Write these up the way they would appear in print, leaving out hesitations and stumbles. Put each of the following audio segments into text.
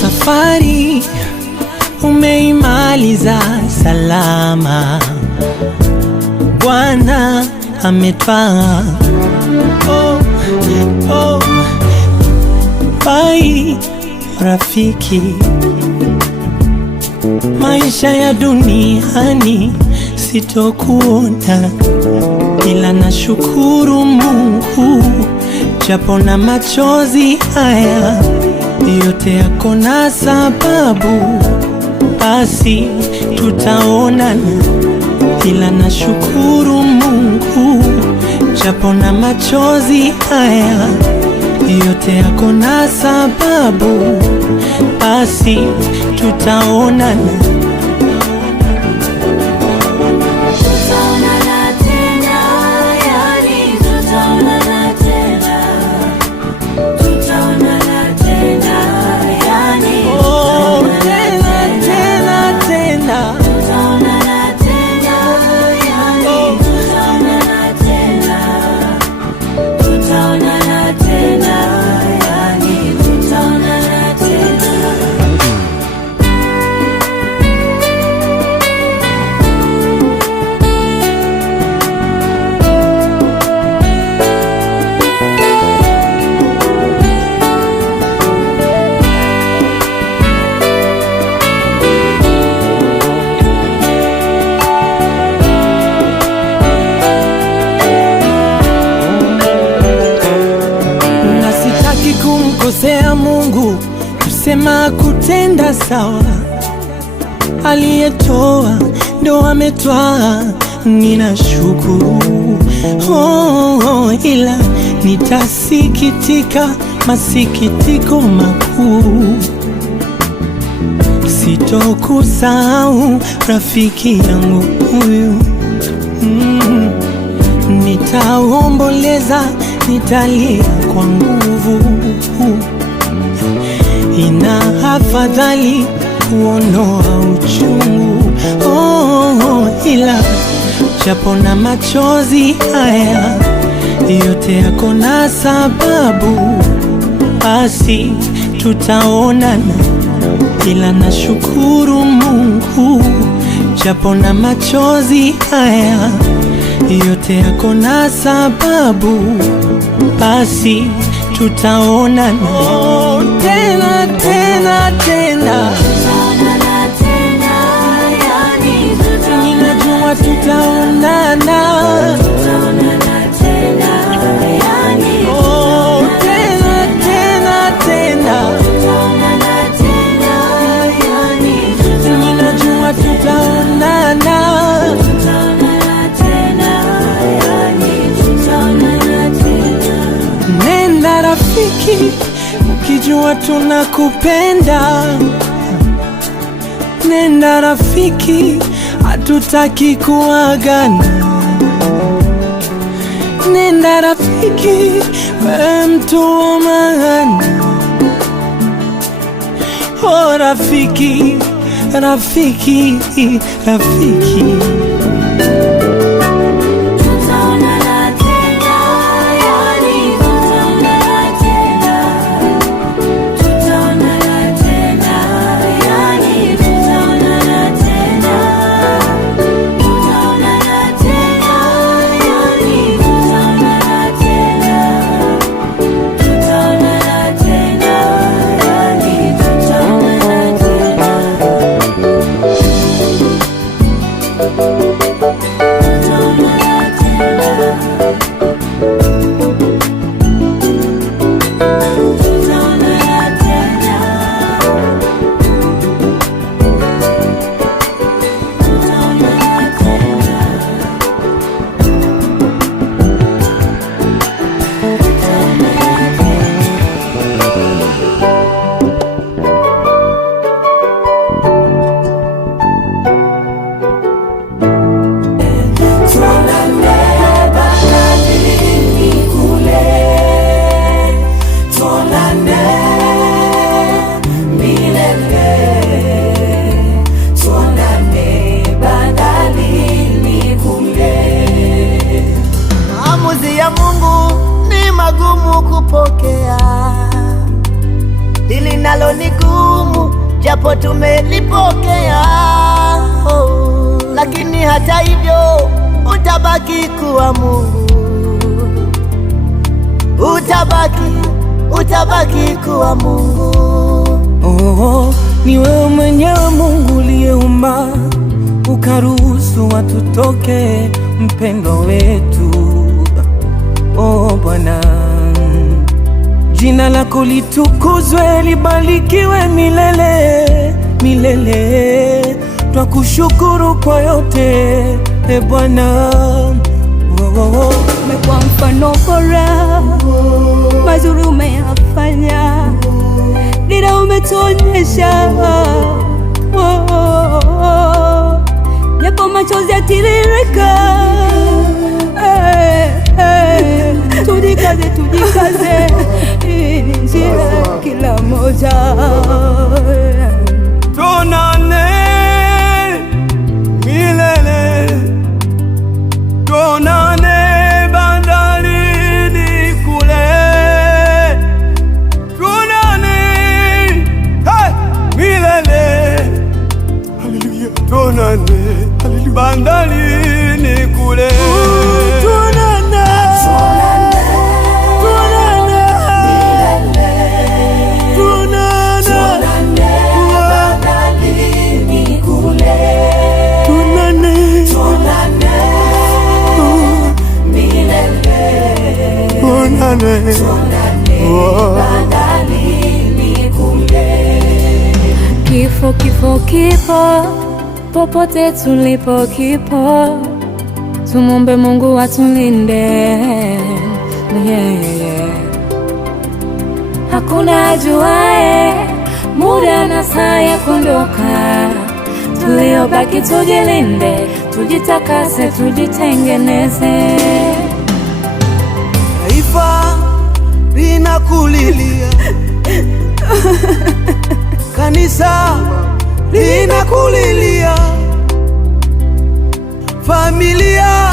Safari umeimaliza salama, Bwana ametwaa. Bye rafiki, maisha ya duniani sitokuona, ila nashukuru Mungu japo na machozi haya yote yako na sababu, basi tutaonana, ila nashukuru Mungu japo na machozi haya yote yako na sababu, basi tutaonana. Kumkosea Mungu, kusema kutenda sawa, aliyetoa ndo ametwaa, ninashukuru. Ila nitasikitika masikitiko makuu, sitokusahau rafiki yangu huyu. Nitaomboleza, nitalia kwa nguvu, ina afadhali kuondoa uchungu. Ila japo na machozi haya yote yako na sababu, basi tutaonana, ila nashukuru Mungu japo na machozi haya yote yako na sababu, basi tutaonana. Tena tena tena, ninajua tutaonana. Tena tena tena, ninajua tutaonana. Nenda rafiki, ukijua tunakupenda. Nenda rafiki, hatutaki kuagana. Nenda rafiki, wewe mtu wa maana. Rafiki, rafiki, rafiki. Thank you. bado ni gumu, japo tumelipokea. Lakini hata hivyo utabaki kuwa Mungu, utabaki kuwa Mungu. Oh, ni wewe mwenyewe Mungu uliyeumba ukaruhusu watu toke, mpendo wetu. Oh Bwana, jina lako litukuzwe, libarikiwe milele milele. Twakushukuru kwa yote, e Bwana. Umekuwa mfano bora, mazuri umeyafanya, dira umetuonyesha. Japo machozi yatiririka, tujikaze, hii ni njia kila moja. Tuonane milele, tuonane bandarini kule, tuonane milele, haleluya, tuonane bandarini kule, tuonane Kifo kipo, popote tulipo kipo, tumombe Mungu atulinde. Hakuna ajuaye muda na saa ya kuondoka, tuliobaki tujilinde, tujitakase, tujitengeneze. Taifa linakulilia, kanisa linakulilia, familia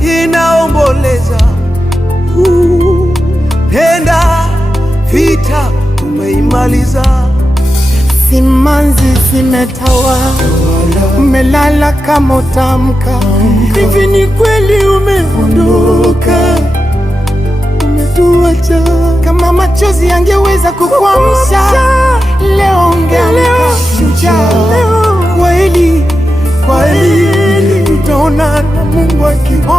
inaomboleza. Penda vita umeimaliza, simanzi zimetawa, umelala kama utamka. Hivi ni kweli umeondoka, umetuacha. Kama machozi yangeweza kukuamsha, leo ungeamka shujaa. Kweli tutaonana Mungu akipenda.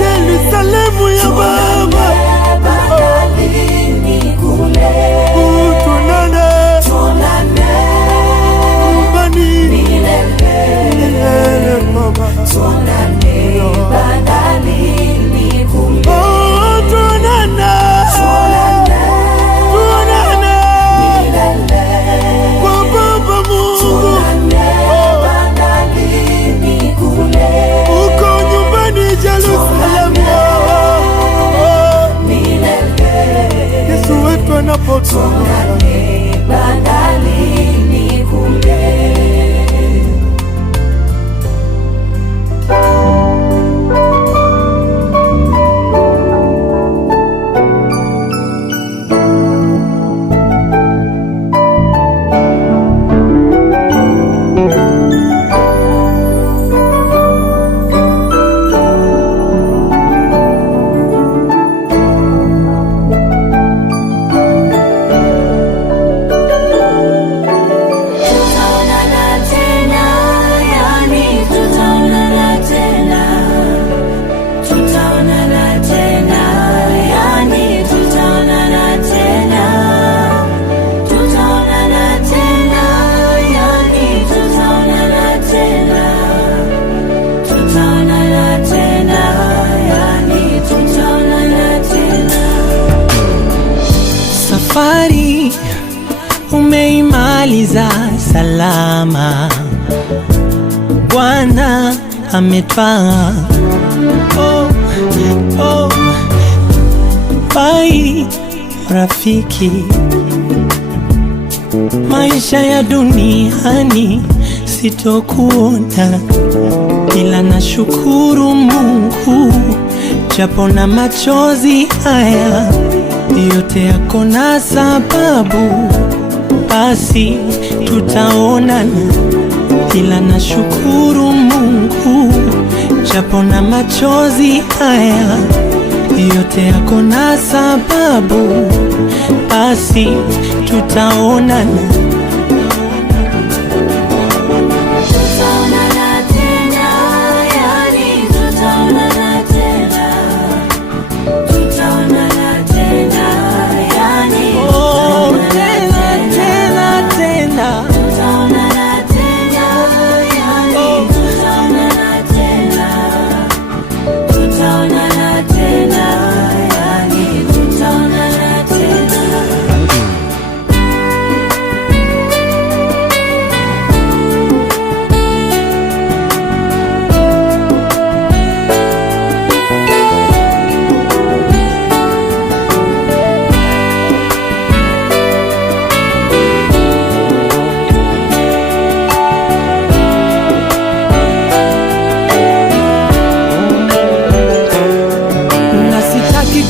Yerusalemu ya Baba, tuonane nyumbani milele Baba, tuonane bandarini kule, tuonane milele kwa Baba Mungu, bandarini kule, uko nyumbani Yerusalemu milele, Yesu wetu anapotoka. Safari umeimaliza salama, Bwana ametwaa. Bye rafiki, maisha ya duniani sitokuona, ila nashukuru Mungu japo na machozi haya yote yako na sababu, basi tutaonana, ila nashukuru Mungu, japo na machozi haya yote yako na sababu, basi tutaonana.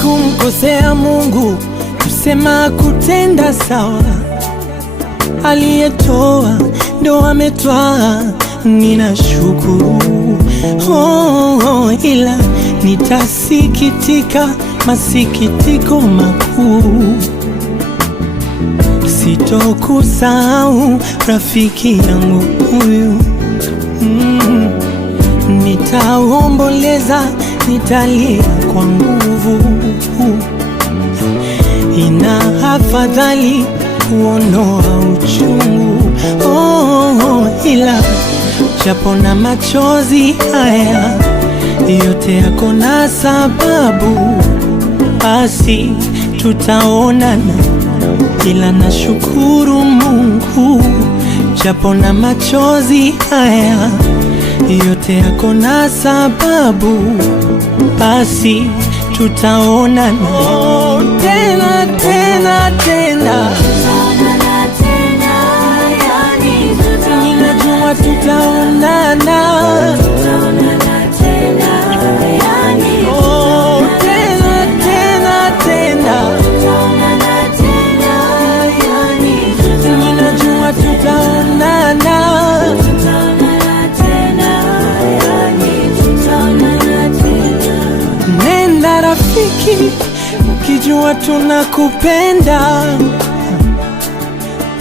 Kumkosea Mungu, kusema kutenda sawa, aliyetoa ndo ametwaa, ninashukuru. Ila nitasikitika masikitiko makuu, sitokusahau rafiki yangu huyu. Nitaomboleza, nitalia kwa nguvu, ina afadhali kuondoa uchungu. Ila japo na machozi haya yote yako na sababu, basi tutaonana, ila nashukuru Mungu, japo na machozi haya yote yako na sababu, basi tutaonana. Tena tena tena, ninajua tutaonana. Tena tena tena, ninajua tutaonana. Nenda rafiki, ukijua tunakupenda.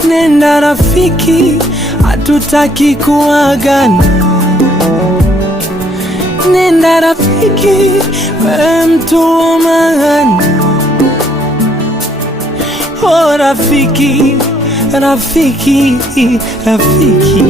Nenda rafiki, hatutaki kuagana. Nenda rafiki, wewe mtu wa maana. Rafiki, rafiki, rafiki.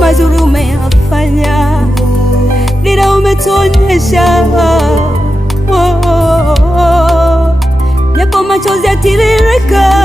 Mazuri umeyafanya, dira umetuonyesha, japo machozi yatiririka.